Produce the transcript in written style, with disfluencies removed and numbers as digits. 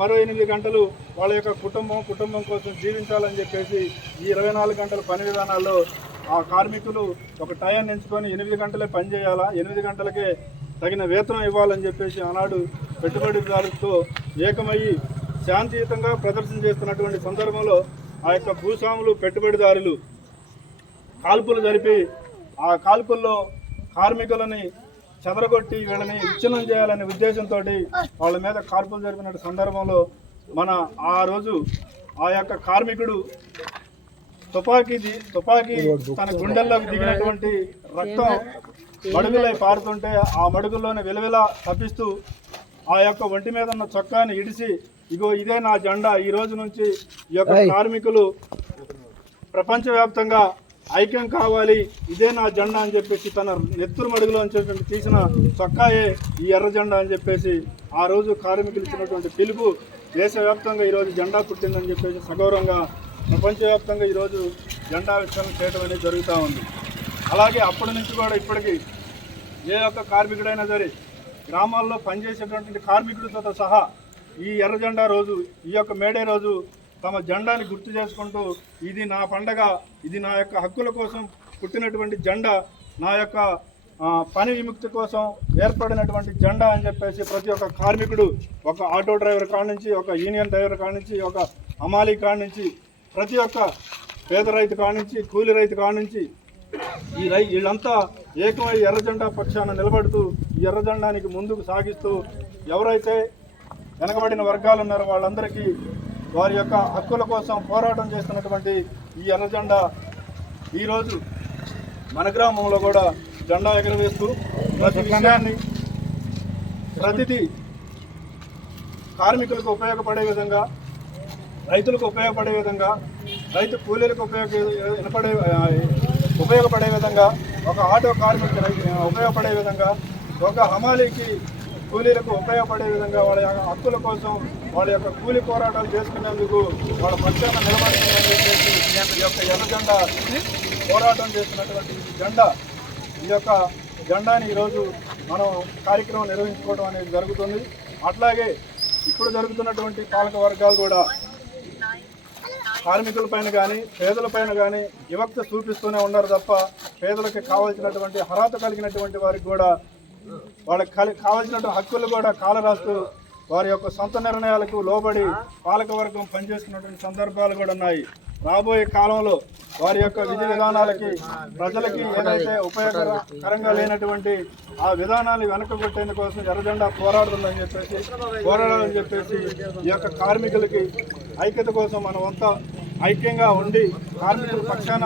మరో 8 గంటలు వాళ్ళ యొక్క కుటుంబం కోసం జీవించాలని చెప్పేసి ఈ 24 గంటల పని విధానాల్లో ఆ కార్మికులు ఒక టైం ఎంచుకొని 8 గంటలే పని చేయాలా, 8 గంటలకే తగిన వేతనం ఇవ్వాలని చెప్పేసి ఆనాడు పెట్టుబడిదారులతో ఏకమయ్యి శాంతియుతంగా ప్రదర్శన చేస్తున్నటువంటి సందర్భంలో ఆ యొక్క భూస్వాములు పెట్టుబడిదారులు కాల్పులు జరిపి ఆ కాల్పుల్లో కార్మికులని చెదరగొట్టి వీళ్ళని విచ్ఛిన్నం చేయాలనే ఉద్దేశంతో వాళ్ళ మీద కాల్పులు జరిపిన సందర్భంలో ఆ రోజు ఆ యొక్క కార్మికుడు తుపాకీ తన గుండెల్లోకి దిగినటువంటి రక్తం మడుగులై పారుతుంటే ఆ మడుగుల్లోనే విలవిల తప్పిస్తూ ఆ యొక్క ఒంటి మీద ఉన్న చొక్కాని ఇడిసి ఇగో ఇదే నా జెండా, ఈ రోజు నుంచి ఈ యొక్క కార్మికులు ప్రపంచవ్యాప్తంగా ఐక్యం కావాలి, ఇదే నా జెండా అని చెప్పేసి తన నెత్తురు మడుగులో తీసిన చొక్కాయే ఈ ఎర్ర జెండా అని చెప్పేసి ఆ రోజు కార్మికులు ఇచ్చినటువంటి పిలుపు దేశవ్యాప్తంగా ఈరోజు జెండా పుట్టిందని చెప్పేసి సగౌరవంగా ప్రపంచవ్యాప్తంగా ఈరోజు జెండా విస్తరణ చేయడం అనేది జరుగుతూ ఉంది. అలాగే అప్పటి నుంచి కూడా ఇప్పటికీ ఏ ఒక్క కార్మికుడైనా సరే గ్రామాల్లో పనిచేసేటువంటి కార్మికులతో సహా ఈ ఎర్ర జెండా రోజు, ఈ యొక్క మేడే రోజు తమ జెండాని గుర్తు చేసుకుంటూ ఇది నా పండగ, ఇది నా యొక్క హక్కుల కోసం పుట్టినటువంటి జెండా, నా యొక్క పని విముక్తి కోసం ఏర్పడినటువంటి జెండా అని చెప్పేసి ప్రతి ఒక్క కార్మికుడు, ఒక ఆటో డ్రైవర్ కాడ నుంచి, ఒక యూనియన్ డ్రైవర్ కాడ నుంచి, ఒక హమాలీ కాడ నుంచి, ప్రతి ఒక్క పేద రైతు కాడ నుంచి, కూలి రైతు కాడ నుంచి వీళ్ళంతా ఏకమై ఎర్ర జెండా పక్షాన నిలబడుతూ ఈ ఎర్ర జెండానికి ముందుకు సాగిస్తూ ఎవరైతే వెనకబడిన వర్గాలు ఉన్నారో వాళ్ళందరికీ వారి యొక్క హక్కుల కోసం పోరాటం చేస్తున్నటువంటి ఈ ఎర్ర జెండా ఈరోజు మన గ్రామంలో కూడా జెండా ఎగరవేస్తూ ప్రతి విషయాన్ని ప్రతిదీ కార్మికులకు ఉపయోగపడే విధంగా, రైతులకు ఉపయోగపడే విధంగా, రైతు కూలీలకు ఉపయోగపడే విధంగా, ఒక ఆటో కార్మికులకు ఉపయోగపడే విధంగా, ఒక హమాలీకి కూలీలకు ఉపయోగపడే విధంగా వాళ్ళ యొక్క హక్కుల కోసం వాళ్ళ యొక్క కూలీ పోరాటాలు చేసుకునేందుకు వాళ్ళ పక్షాన నిలబడుతుందని చెప్పేసి ఈ యొక్క ఎర్ర జెండా పోరాటం చేస్తున్నటువంటి ఈ యొక్క జెండాని ఈరోజు మనం కార్యక్రమం నిర్వహించుకోవడం అనేది జరుగుతుంది. అట్లాగే ఇప్పుడు జరుగుతున్నటువంటి పాలక వర్గాలు కూడా కార్మికులపైన కానీ పేదలపైన కానీ వివక్ష చూపిస్తూనే ఉన్నారు తప్ప పేదలకు కావాల్సినటువంటి అర్హత కలిగినటువంటి వారికి కూడా వాళ్ళకి కావాల్సినటువంటి హక్కులు కూడా కాలరాస్తూ వారి యొక్క సొంత నిర్ణయాలకు లోబడి పాలకవర్గం పనిచేస్తున్నటువంటి సందర్భాలు కూడా ఉన్నాయి. రాబోయే కాలంలో వారి యొక్క విధి విధానాలకి ప్రజలకి ఏదైతే ఉపయోగకరంగా లేనటువంటి ఆ విధానాన్ని వెనకగొట్టేందుకోసం ఎర్రజెండా పోరాడాలని చెప్పేసి ఈ యొక్క కార్మికులకి ఐక్యత కోసం మనం అంతా ఐక్యంగా ఉండి కార్మికుల పక్షాన